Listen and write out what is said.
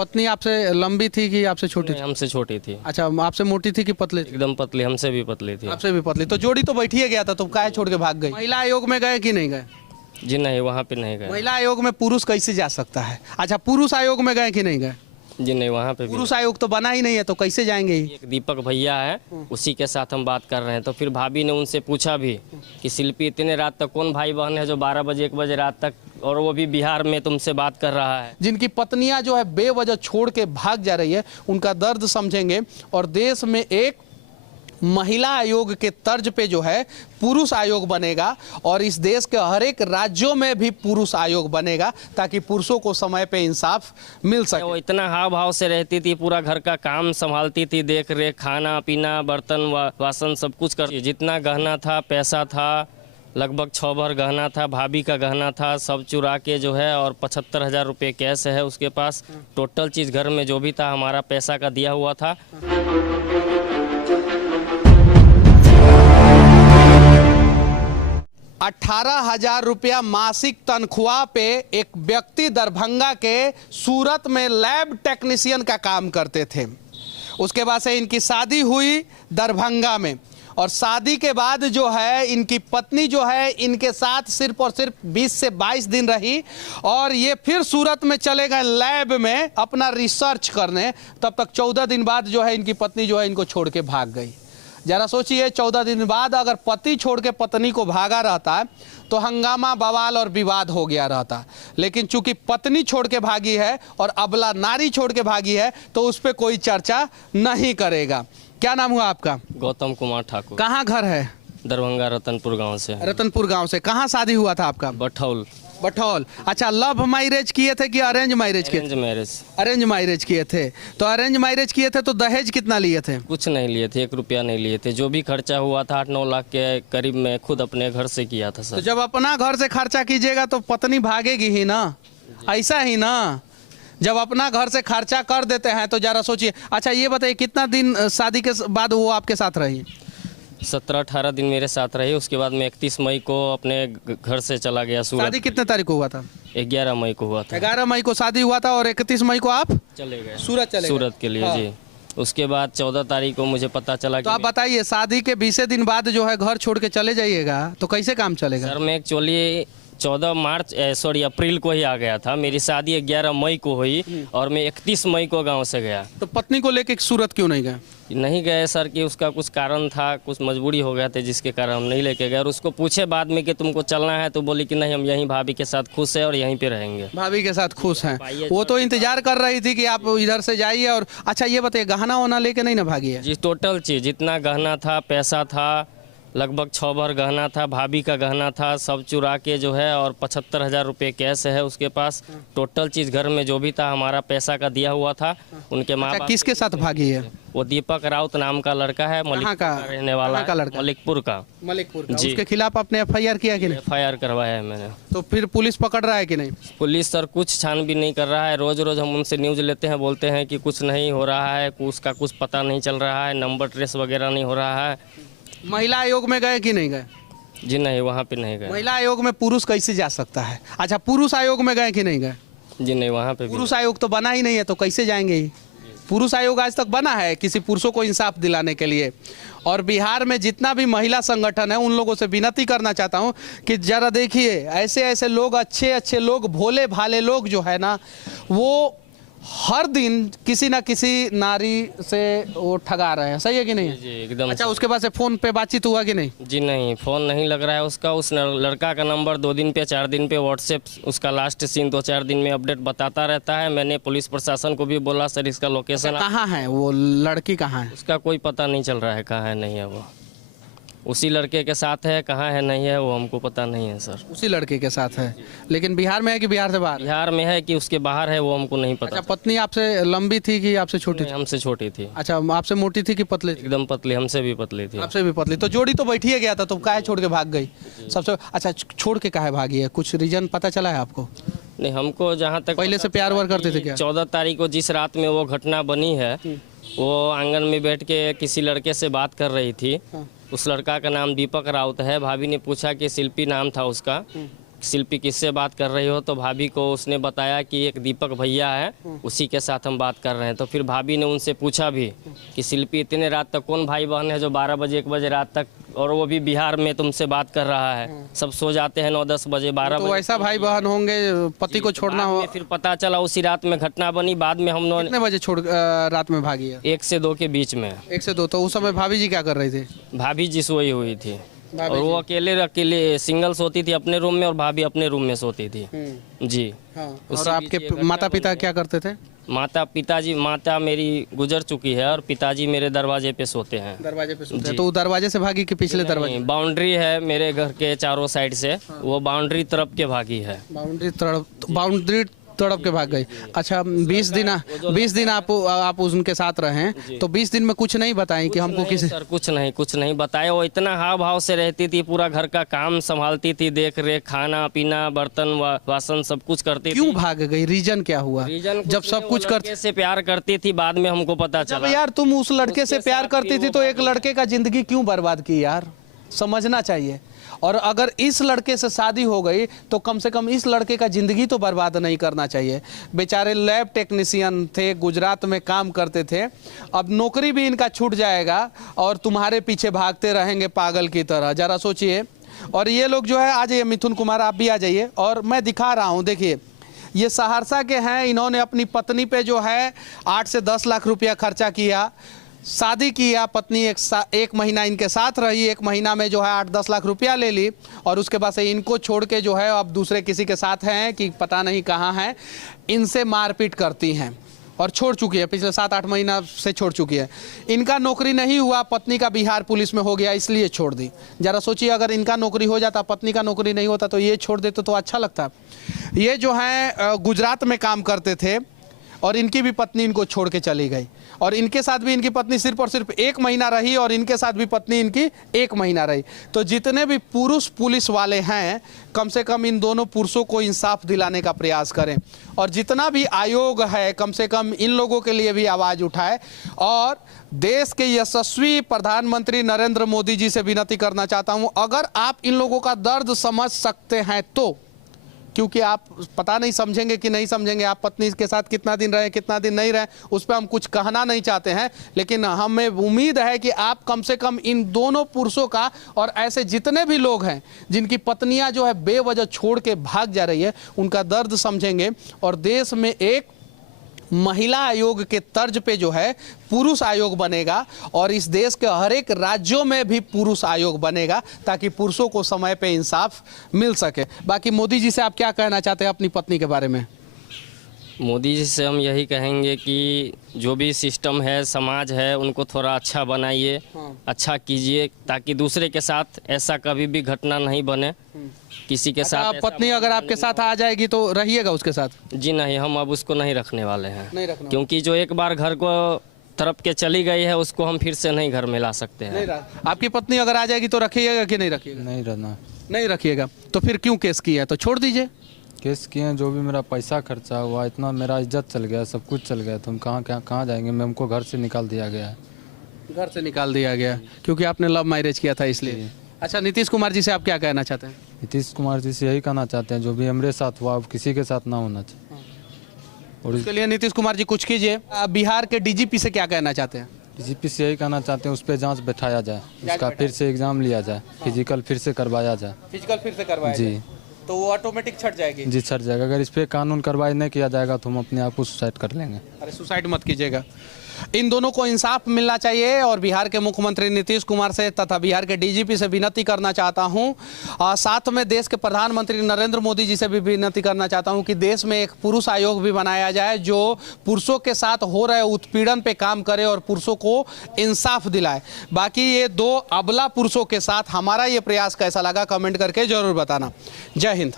पत्नी आपसे लंबी थी कि आपसे छोटी थी? हमसे छोटी थी। अच्छा, आपसे मोटी थी कि पतली थी? एकदम पतली, हमसे भी पतली थी। आपसे भी पतली। तो जोड़ी तो बैठी गया था, तो काहे छोड़ के भाग गई? महिला आयोग में गए कि नहीं गए? जी नहीं, वहाँ पे नहीं गए। महिला आयोग में पुरुष कैसे जा सकता है? अच्छा, पुरुष आयोग में गए कि नहीं गए? जी नहीं, वहाँ पे भी पुरुष आयोग तो बना ही नहीं है, तो कैसे जाएंगे? एक दीपक भैया है, उसी के साथ हम बात कर रहे हैं। तो फिर भाभी ने उनसे पूछा भी कि शिल्पी इतने रात तक कौन भाई बहन है जो 12 बजे 1 बजे रात तक, और वो भी बिहार में तुमसे बात कर रहा है। जिनकी पत्नियां जो है बेवजह छोड़ के भाग जा रही है, उनका दर्द समझेंगे। और देश में एक महिला आयोग के तर्ज पे जो है पुरुष आयोग बनेगा, और इस देश के हर एक राज्यों में भी पुरुष आयोग बनेगा, ताकि पुरुषों को समय पे इंसाफ मिल सके। वो इतना हाव भाव से रहती थी, पूरा घर का काम संभालती थी, देख रेख, खाना पीना, बर्तन वासन सब कुछ करती। जितना गहना था, पैसा था, लगभग 6 भर गहना था, भाभी का गहना था, सब चुरा के जो है, और 75,000 रुपये कैश है उसके पास। टोटल चीज़ घर में जो भी था हमारा पैसा का दिया हुआ था। 18,000 रुपया मासिक तनख्वाह पे एक व्यक्ति दरभंगा के सूरत में लैब टेक्नीशियन का काम करते थे। उसके बाद से इनकी शादी हुई दरभंगा में, और शादी के बाद जो है इनकी पत्नी जो है इनके साथ सिर्फ और सिर्फ 20 से 22 दिन रही, और ये फिर सूरत में चले गए लैब में अपना रिसर्च करने। तब तक 14 दिन बाद जो है इनकी पत्नी जो है इनको छोड़ के भाग गई। जरा सोचिए, 14 दिन बाद अगर पति छोड़ के पत्नी को भागा रहता तो हंगामा, बवाल और विवाद हो गया रहता। लेकिन चूंकि पत्नी छोड़ के भागी है और अबला नारी छोड़ के भागी है, तो उस पर कोई चर्चा नहीं करेगा। क्या नाम हुआ आपका? गौतम कुमार ठाकुर। कहाँ घर है? दरभंगा रतनपुर गांव से। रतनपुर गांव से। कहाँ शादी हुआ था आपका? बठौल। बठौल। अच्छा, लव मैरिज किए थे कि अरेंज मैरिज किए? Arrange marriage. अरेंज मैरिज किए थे। तो अरेंज मैरिज किए थे तो दहेज कितना लिए थे? कुछ नहीं लिए थे, 1 रुपया नहीं लिए थे। जो भी खर्चा हुआ था 8-9 लाख के करीब मैं खुद अपने घर से किया था तो सर। जब अपना घर से खर्चा कीजिएगा तो पत्नी भागेगी ही ना, ऐसा ही ना। जब अपना घर से खर्चा कर देते हैं तो जरा सोचिए। अच्छा, ये बताइए, कितना दिन शादी के बाद वो आपके साथ रही? 17-18 दिन मेरे साथ रही। उसके बाद मैं 31 मई को अपने घर से चला गया सूरत। शादी कितने तारीख को हुआ था? 11 मई को हुआ था। 11 मई को शादी हुआ था, और 31 मई को आप चले गए सूरत चले गए? सूरत के लिए। हाँ। जी। उसके बाद 14 तारीख को मुझे पता चला तो कि आप बताइए, शादी के 20 दिन बाद जो है घर छोड़ के चले जाइएगा तो कैसे काम चलेगा? सर मैं एक्चुअली 14 अप्रैल को ही आ गया था। मेरी शादी 11 मई को हुई और मैं 31 मई को गांव से गया। तो पत्नी को लेके सूरत क्यों नहीं गए? नहीं गए सर कि उसका कुछ कारण था, कुछ मजबूरी हो गया था जिसके कारण हम नहीं लेके गए। और उसको पूछे बाद में कि तुमको चलना है, तो बोली कि नहीं, हम यहीं भाभी के साथ खुश है और यहीं पे रहेंगे। भाभी के साथ खुश हैं? वो तो इंतजार कर रही थी कि आप इधर से जाइए। और अच्छा, ये बताइए, गहना वहना लेके नहीं ना भागी है? जी, टोटल चीज़ जितना गहना था, पैसा था, लगभग 6 भर गहना था, भाभी का गहना था, सब चुरा के जो है, और 75,000 रुपये कैश है उसके पास। टोटल चीज़ घर में जो भी था हमारा पैसा का दिया हुआ था। उनके माँ बाप। किसके साथ भागी है? वो दीपक राउत नाम का लड़का है, मलिकपुर का रहने वाला कहाँ का है। लड़का? मलिकपुर का। मलिकपुर का। जी। उसके खिलाफ आपने FIR किया कि नहीं? FIR करवाया है मैंने। तो फिर पुलिस पकड़ रहा है कि नहीं? पुलिस सर कुछ छानबीन नहीं कर रहा है। रोज़ रोज़ हम उनसे न्यूज़ लेते हैं, बोलते हैं कि कुछ नहीं हो रहा है, उसका कुछ पता नहीं चल रहा है, नंबर ट्रेस वगैरह नहीं हो रहा है। महिला आयोग में गए कि नहीं गए? जी नहीं, वहाँ पे नहीं गए। महिला आयोग में पुरुष कैसे जा सकता है? अच्छा, पुरुष आयोग में गए कि नहीं गए? जी नहीं, वहाँ पे भी पुरुष आयोग तो बना ही नहीं है, तो कैसे जाएंगे? पुरुष आयोग आज तक बना है किसी पुरुषों को इंसाफ दिलाने के लिए। और बिहार में जितना भी महिला संगठन है, उन लोगों से विनती करना चाहता हूं कि जरा देखिए, ऐसे ऐसे लोग, अच्छे अच्छे लोग, भोले भाले लोग जो है ना, वो हर दिन किसी ना किसी नारी से वो ठगा रहे हैं। सही है कि नहीं? जी एकदम। अच्छा, उसके बाद से फोन पे बातचीत हुआ कि नहीं? जी नहीं, फ़ोन नहीं लग रहा है उसका। उस लड़का का नंबर 2 दिन पे 4 दिन पे व्हाट्सएप, उसका लास्ट सीन 2-4 दिन में अपडेट बताता रहता है। मैंने पुलिस प्रशासन को भी बोला, सर इसका लोकेशन कहाँ है वो लड़की, कहाँ है? उसका कोई पता नहीं चल रहा है, कहाँ है नहीं है वो। उसी लड़के के साथ है, कहाँ है नहीं है वो हमको पता नहीं है सर। उसी लड़के के साथ है, लेकिन बिहार में है कि बिहार से बाहर? बिहार में है कि उसके बाहर है वो हमको नहीं पता। अच्छा, पत्नी आपसे लंबी थी कि आपसे छोटी थी? हमसे छोटी थी। अच्छा, आपसे मोटी थी कि पतली थी? एकदम पतली, हमसे भी पतली थी। आपसे भी पतली। तो जोड़ी तो बैठी गया था, तो काहे छोड़ के भाग गई? सबसे अच्छा, छोड़ के काहे भागी है? कुछ रीजन पता चला है आपको? नहीं, हमको जहाँ तक पहले से प्यार वार करते थे क्या? 14 तारीख को जिस रात में वो घटना बनी है, वो आंगन में बैठ के किसी लड़के से बात कर रही थी। उस लड़का का नाम दीपक राउत है। भाभी ने पूछा कि शिल्पी नाम था उसका, शिल्पी किससे बात कर रही हो, तो भाभी को उसने बताया कि एक दीपक भैया है, उसी के साथ हम बात कर रहे हैं। तो फिर भाभी ने उनसे पूछा भी कि शिल्पी इतने रात तक कौन भाई बहन है जो 12 बजे 1 बजे रात तक, और वो भी बिहार में तुमसे बात कर रहा है, सब सो जाते हैं 9-10 बजे 12 तो बजे। वैसा भाई बहन होंगे, पति को छोड़ना बाद हो। में फिर पता चला उसी रात में घटना बनी। बाद में हम लोगों कितने बजे छोड़ रात में भागी है? 1 से 2 के बीच में 1 से 2। तो उस समय भाभी जी क्या कर रही थी? भाभी जी सोई हुई थी, भाभी और वो अकेले सिंगल सोती थी अपने रूम में, और भाभी अपने रूम में सोती थी जी। हाँ। और उसी आपके बीच ये माता घटना पिता बन क्या करते थे? माता मेरी गुजर चुकी है, और पिताजी मेरे दरवाजे पे सोते हैं। दरवाजे पे सोते हैं। तो वो दरवाजे से भागी कि पिछले दरवाजे? बाउंड्री है मेरे घर के चारों साइड से, वो बाउंड्री तरफ के भागी है। बाउंड्री तड़प के भाग गई। अच्छा, 20 दिन आप उनके साथ रहे, तो 20 दिन में कुछ नहीं बताएं कि हमको किसी? सर कुछ नहीं बताया। वो इतना हाव भाव से रहती थी, पूरा घर का काम संभालती थी, देख रेख, खाना पीना, बर्तन वासन सब कुछ करती थी। क्यों भाग गई? रीजन क्या हुआ? रीजन जब सब कुछ लड़के से प्यार करती थी, बाद में हमको पता जब चला। यार तुम उस लड़के से प्यार करती थी तो एक लड़के का जिंदगी क्यों बर्बाद की यार? समझना चाहिए। और अगर इस लड़के से शादी हो गई तो कम से कम इस लड़के का जिंदगी तो बर्बाद नहीं करना चाहिए। बेचारे लैब टेक्नीशियन थे, गुजरात में काम करते थे, अब नौकरी भी इनका छूट जाएगा और तुम्हारे पीछे भागते रहेंगे पागल की तरह। जरा सोचिए। और ये लोग जो है, आ जाइए मिथुन कुमार, आप भी आ जाइए। और मैं दिखा रहा हूँ, देखिए ये सहरसा के हैं। इन्होंने अपनी पत्नी पे जो है 8 से 10 लाख रुपया खर्चा किया, शादी किया। पत्नी एक महीना इनके साथ रही, 1 महीना में जो है 8-10 लाख रुपया ले ली, और उसके बाद से इनको छोड़ के जो है अब दूसरे किसी के साथ हैं कि पता नहीं कहाँ हैं। इनसे मारपीट करती हैं और छोड़ चुकी है, पिछले 7-8 महीना से छोड़ चुकी है। इनका नौकरी नहीं हुआ, पत्नी का बिहार पुलिस में हो गया, इसलिए छोड़ दी। जरा सोचिए, अगर इनका नौकरी हो जाता, पत्नी का नौकरी नहीं होता, तो ये छोड़ देते तो अच्छा लगता। ये जो है गुजरात में काम करते थे, और इनकी भी पत्नी इनको छोड़ के चली गई, और इनके साथ भी इनकी पत्नी सिर्फ और सिर्फ 1 महीना रही, और इनके साथ भी पत्नी इनकी 1 महीना रही। तो जितने भी पुरुष पुलिस वाले हैं, कम से कम इन दोनों पुरुषों को इंसाफ दिलाने का प्रयास करें, और जितना भी आयोग है कम से कम इन लोगों के लिए भी आवाज़ उठाए। और देश के यशस्वी प्रधानमंत्री नरेंद्र मोदी जी से विनती करना चाहता हूँ, अगर आप इन लोगों का दर्द समझ सकते हैं तो, क्योंकि आप पता नहीं समझेंगे कि नहीं समझेंगे, आप पत्नी के साथ कितना दिन रहे कितना दिन नहीं रहे उस पर हम कुछ कहना नहीं चाहते हैं, लेकिन हमें उम्मीद है कि आप कम से कम इन दोनों पुरुषों का, और ऐसे जितने भी लोग हैं जिनकी पत्नियां जो है बेवजह छोड़ के भाग जा रही है, उनका दर्द समझेंगे, और देश में एक महिला आयोग के तर्ज पे जो है पुरुष आयोग बनेगा, और इस देश के हर एक राज्यों में भी पुरुष आयोग बनेगा, ताकि पुरुषों को समय पे इंसाफ मिल सके। बाकी मोदी जी से आप क्या कहना चाहते हैं अपनी पत्नी के बारे में? मोदी जी से हम यही कहेंगे कि जो भी सिस्टम है, समाज है, उनको थोड़ा अच्छा बनाइए, अच्छा कीजिए, ताकि दूसरे के साथ ऐसा कभी भी घटना नहीं बने। किसी के साथ पत्नी अगर आपके साथ आ जाएगी तो रहिएगा उसके साथ? जी नहीं, हम अब उसको नहीं रखने वाले हैं। नहीं रखना, क्योंकि जो एक बार घर को तरफ के चली गई है, उसको हम फिर से नहीं घर में ला सकते हैं। आपकी पत्नी अगर आ जाएगी तो रखिएगा कि नहीं रखिएगा? नहीं रहना। नहीं रखिएगा तो फिर क्यों केस किया है? तो छोड़ दीजिए। केस किए हैं, जो भी मेरा पैसा खर्चा हुआ, इतना मेरा इज्जत चल गया, सब कुछ चल गया, तो हम कहाँ जाएंगे? मैं हमको घर से निकाल दिया गया है। घर से निकाल दिया गया क्योंकि आपने लव मैरिज किया था, इसलिए। अच्छा, नीतीश कुमार जी से आप क्या कहना चाहते हैं? नीतीश कुमार जी से यही कहना चाहते हैं, जो भी हमारे साथ हुआ अब किसी के साथ ना होना चाहिए। और उसके लिए नीतीश कुमार जी कुछ कीजिए। बिहार के डीजीपी से क्या कहना चाहते हैं? डीजीपी से यही कहना चाहते हैं, उस पर जांच बैठाया जाए, उसका फिर से एग्जाम लिया जाए, फिजिकल फिर से करवाया जाए। फिजिकल फिर से करवाया जी, तो वो ऑटोमेटिक छट जाएगी? जी छट जाएगा। अगर इस पर कानून कार्रवाई नहीं किया जाएगा तो हम अपने आप को सुसाइड कर लेंगे। अरे सुसाइड मत कीजिएगा। इन दोनों को इंसाफ मिलना चाहिए, और बिहार के मुख्यमंत्री नीतीश कुमार से तथा बिहार के डीजीपी से विनती करना चाहता हूं, साथ में देश के प्रधानमंत्री नरेंद्र मोदी जी से भी विनती करना चाहता हूं कि देश में एक पुरुष आयोग भी बनाया जाए, जो पुरुषों के साथ हो रहे उत्पीड़न पे काम करे और पुरुषों को इंसाफ दिलाए। बाकी ये 2 अबला पुरुषों के साथ हमारा ये प्रयास कैसा लगा, कमेंट करके जरूर बताना। जय हिंद।